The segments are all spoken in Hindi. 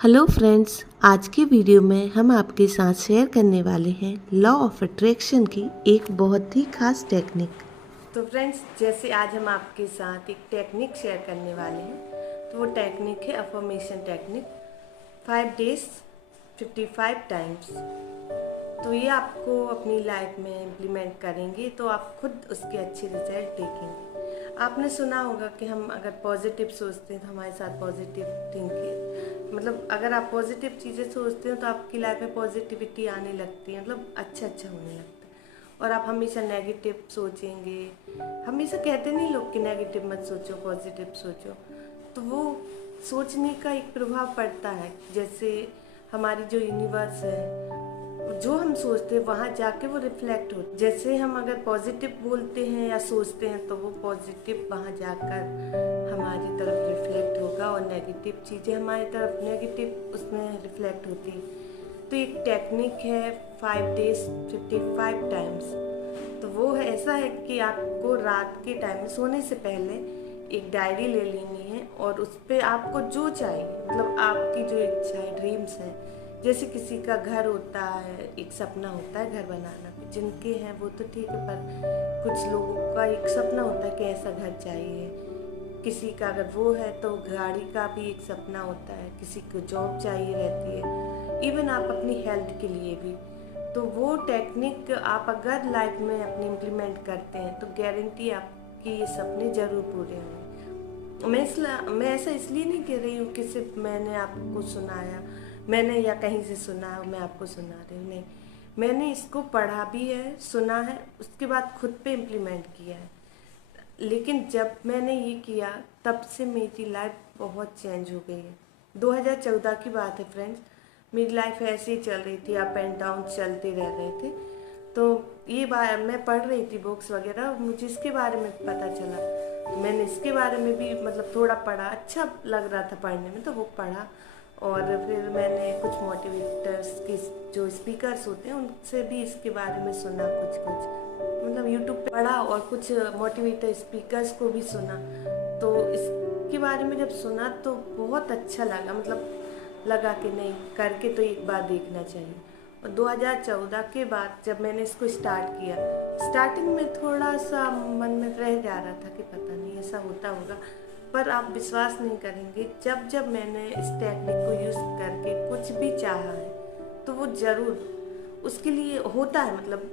हेलो फ्रेंड्स, आज की वीडियो में हम आपके साथ शेयर करने वाले हैं लॉ ऑफ अट्रैक्शन की एक बहुत ही खास टेक्निक। तो फ्रेंड्स, जैसे आज हम आपके साथ एक टेक्निक शेयर करने वाले हैं, तो वो टेक्निक है अफर्मेशन टेक्निक 5 डेज 55 टाइम्स। तो ये आपको अपनी लाइफ में इम्प्लीमेंट करेंगे तो आप खुद उसके अच्छे रिजल्ट देखेंगे। आपने सुना होगा कि हम अगर पॉजिटिव सोचते हैं तो हमारे साथ पॉजिटिव थिंकिंग, मतलब अगर आप पॉजिटिव चीज़ें सोचते हो तो आपकी लाइफ में पॉजिटिविटी आने लगती है, मतलब अच्छा होने लगता है। और आप हमेशा नेगेटिव सोचेंगे, हमेशा कहते नहीं लोग कि नेगेटिव मत सोचो पॉजिटिव सोचो, तो वो सोचने का एक प्रभाव पड़ता है। जैसे हमारी जो यूनिवर्स है, जो हम सोचते हैं वहाँ जाके वो रिफ्लेक्ट हो। जैसे हम अगर पॉजिटिव बोलते हैं या सोचते हैं तो वो पॉजिटिव वहाँ जाकर हमारी तरफ रिफ्लेक्ट होगा, और नेगेटिव चीज़ें हमारी तरफ नेगेटिव उसमें रिफ्लेक्ट होती है। तो एक टेक्निक है 5 डेज 55 टाइम्स। तो वो है ऐसा है कि आपको रात के टाइम में सोने से पहले एक डायरी ले लेनी है, और उस पर आपको जो चाहिए, मतलब आपकी जो इच्छा है, ड्रीम्स है, जैसे किसी का घर होता है, एक सपना होता है घर बनाना, जिनके हैं वो तो ठीक है, पर कुछ लोगों का एक सपना होता है कि ऐसा घर चाहिए। किसी का अगर वो है तो गाड़ी का भी एक सपना होता है, किसी को जॉब चाहिए रहती है, इवन आप अपनी हेल्थ के लिए भी। तो वो टेक्निक आप अगर लाइफ में अपनी इम्प्लीमेंट करते हैं तो गारंटी आपकी ये सपने ज़रूर पूरे होंगे। मैं ऐसा इसलिए नहीं कह रही हूँ कि सिर्फ मैंने आपको सुनाया, मैंने या कहीं से सुना है मैं आपको सुना रही हूँ, नहीं, मैंने इसको पढ़ा भी है, सुना है, उसके बाद खुद पे इम्प्लीमेंट किया है। लेकिन जब मैंने ये किया तब से मेरी लाइफ बहुत चेंज हो गई है। 2014 की बात है फ्रेंड्स, मेरी लाइफ ऐसे ही चल रही थी, अप एंड डाउन चलते रह रहे थे। तो ये बार मैं पढ़ रही थी बुक्स वगैरह, मुझे इसके बारे में पता चला, तो मैंने इसके बारे में भी मतलब थोड़ा पढ़ा, अच्छा लग रहा था पढ़ने में, तो वो पढ़ा। और फिर मैंने कुछ मोटिवेटर्स के जो स्पीकर्स होते हैं उनसे भी इसके बारे में सुना, कुछ मतलब यूट्यूब पे पढ़ा और कुछ मोटिवेटर स्पीकर्स को भी सुना। तो इसके बारे में जब सुना तो बहुत अच्छा लगा, मतलब लगा कि नहीं, करके तो एक बार देखना चाहिए। और 2014 के बाद जब मैंने इसको स्टार्ट किया, स्टार्टिंग में थोड़ा सा मन में रह जा रहा था कि पता नहीं ऐसा होता होगा, पर आप विश्वास नहीं करेंगे, जब जब मैंने इस टेक्निक को यूज़ करके कुछ भी चाहा है तो वो ज़रूर उसके लिए होता है, मतलब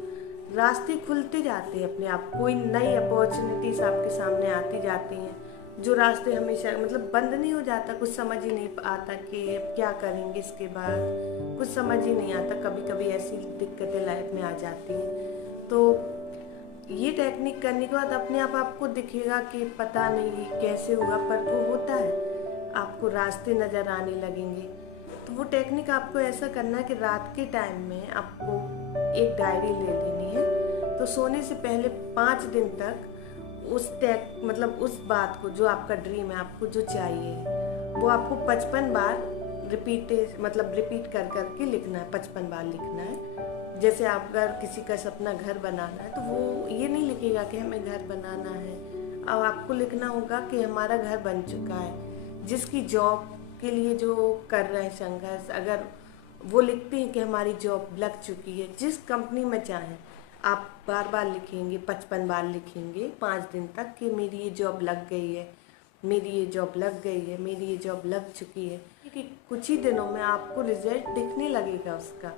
रास्ते खुलते जाते हैं अपने आप, कोई नई अपॉर्चुनिटीज़ आपके सामने आती जाती हैं। जो रास्ते हमेशा मतलब बंद नहीं हो जाता, कुछ समझ ही नहीं आता कि क्या करेंगे इसके बाद, कुछ समझ ही नहीं आता, कभी कभी ऐसी दिक्कतें लाइफ में आ जाती हैं। तो ये टेक्निक करने के बाद अपने आप आपको दिखेगा कि पता नहीं कैसे हुआ, पर वो होता है, आपको रास्ते नज़र आने लगेंगे। तो वो टेक्निक आपको ऐसा करना है कि रात के टाइम में आपको एक डायरी ले लेनी है, तो सोने से पहले 5 दिन तक उस मतलब उस बात को, जो आपका ड्रीम है, आपको जो चाहिए, वो आपको 55 बार रिपीट कर करके लिखना है, 55 बार लिखना है। जैसे आप अगर किसी का सपना घर बनाना है तो वो ये नहीं लिखेगा कि हमें घर बनाना है, अब आपको लिखना होगा कि हमारा घर बन चुका है। जिसकी जॉब के लिए जो कर रहे हैं संघर्ष, अगर वो लिखते हैं कि हमारी जॉब लग चुकी है, जिस कंपनी में चाहें, आप बार बार लिखेंगे, 55 बार लिखेंगे 5 दिन तक कि मेरी ये जॉब लग गई है, मेरी ये जॉब लग गई है, मेरी ये जॉब लग चुकी है, कि कुछ ही दिनों में आपको रिजल्ट दिखने लगेगा उसका।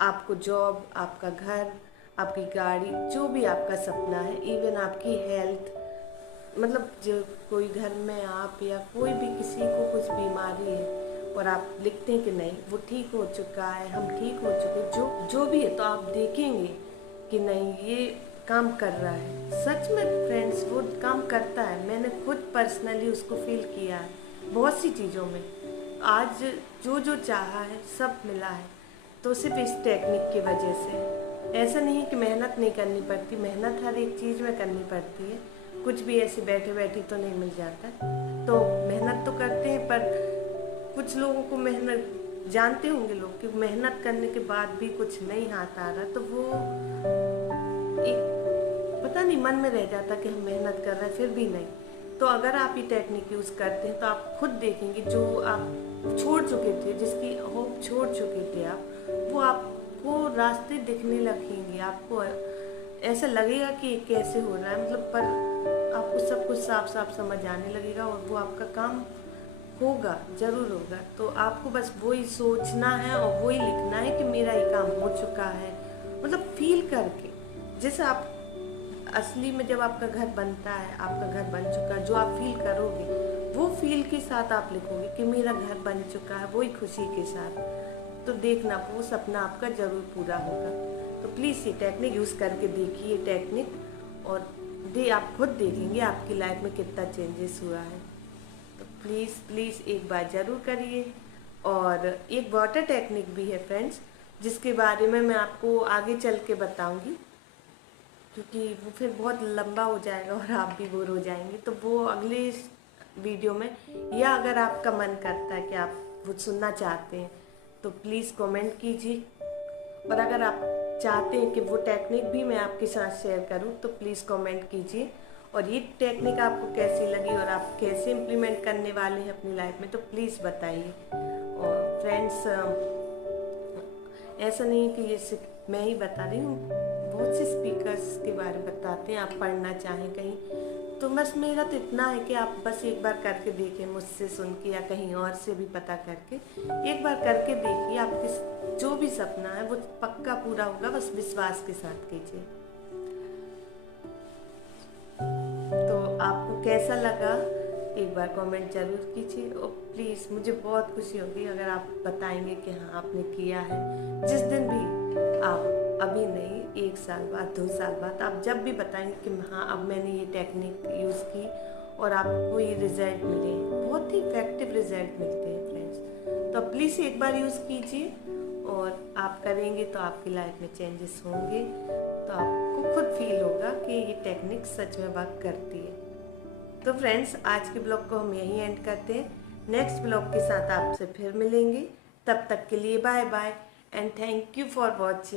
आपको जॉब, आपका घर, आपकी गाड़ी, जो भी आपका सपना है, इवन आपकी हेल्थ, मतलब जो कोई घर में आप या कोई भी किसी को कुछ बीमारी है और आप लिखते हैं कि नहीं वो ठीक हो चुका है, हम ठीक हो चुके, जो भी है, तो आप देखेंगे कि नहीं ये काम कर रहा है। सच में फ्रेंड्स, वो काम करता है, मैंने खुद पर्सनली उसको फील किया है बहुत सी चीज़ों में। आज जो जो चाहा है सब मिला है, तो सिर्फ इस टेक्निक की वजह से। ऐसा नहीं कि मेहनत नहीं करनी पड़ती, मेहनत हर एक चीज़ में करनी पड़ती है, कुछ भी ऐसे बैठे बैठे तो नहीं मिल जाता। तो मेहनत तो करते हैं, पर कुछ लोगों को मेहनत, जानते होंगे लोग कि मेहनत करने के बाद भी कुछ नहीं हाथ आ रहा, तो वो एक पता नहीं मन में रह जाता कि हम मेहनत कर रहे हैं फिर भी नहीं। तो अगर आप ये टेक्निक यूज़ करते हैं तो आप खुद देखेंगे जो आप छोड़ चुके थे, जिसकी होप छोड़ चुके थे आप, वो आपको रास्ते दिखने लगेंगे। आपको ऐसा लगेगा कि ये कैसे हो रहा है, मतलब पर आपको सब कुछ साफ साफ समझ आने लगेगा और वो आपका काम होगा, ज़रूर होगा। तो आपको बस वही सोचना है और वही लिखना है कि मेरा ये काम हो चुका है, मतलब फील करके। जैसे आप असली में जब आपका घर बनता है, आपका घर बन चुका है, जो आप फील करोगे वो फील के साथ आप लिखोगे कि मेरा घर बन चुका है, वही खुशी के साथ। तो देखना वो सपना आपका ज़रूर पूरा होगा। तो प्लीज़ ये टेक्निक यूज़ करके देखिए, ये टेक्निक, और आप खुद देखेंगे आपकी लाइफ में कितना चेंजेस हुआ है। तो प्लीज़ एक बार ज़रूर करिए। और एक वाटर टेक्निक भी है फ्रेंड्स, जिसके बारे में मैं आपको आगे चल के बताऊँगी, क्योंकि वो फिर बहुत लंबा हो जाएगा और आप भी बोर हो जाएंगे। तो वो अगले वीडियो में, या अगर आपका मन करता है कि आप वो सुनना चाहते हैं तो प्लीज़ कमेंट कीजिए। और अगर आप चाहते हैं कि वो टेक्निक भी मैं आपके साथ शेयर करूं तो प्लीज़ कमेंट कीजिए। और ये टेक्निक आपको कैसी लगी और आप कैसे इम्प्लीमेंट करने वाले हैं अपनी लाइफ में, तो प्लीज़ बताइए। और फ्रेंड्स, ऐसा नहीं कि ये सिर्फ मैं ही बता रही हूँ, बहुत से स्पीकर्स के बारे में बताते हैं, आप पढ़ना चाहें कहीं। तो बस मेरा तो इतना है कि आप बस एक बार करके देखें, मुझसे सुन के या कहीं और से भी पता करके एक बार करके देखिए। आपके जो भी सपना है वो पक्का पूरा होगा, बस विश्वास के साथ कीजिए। तो आपको कैसा लगा एक बार कमेंट ज़रूर कीजिए। और प्लीज़ मुझे बहुत खुशी होगी अगर आप बताएंगे कि हाँ आपने किया है। जिस दिन भी आप, अभी नहीं, 1 साल बाद, 2 साल बाद, आप जब भी बताएंगे कि हाँ अब मैंने ये टेक्निक यूज़ की और आपको ये रिज़ल्ट मिले, बहुत ही इफेक्टिव रिज़ल्ट मिलते हैं फ्रेंड्स। तो प्लीज़ एक बार यूज़ कीजिए, और आप करेंगे तो आपकी लाइफ में चेंजेस होंगे। तो आपको खुद फील होगा कि ये टेक्निक सच में वर्क करती है। तो फ्रेंड्स, आज के ब्लॉग को हम यहीं एंड करते हैं। नेक्स्ट ब्लॉग के साथ आपसे फिर मिलेंगे। तब तक के लिए bye bye and thank you for watching.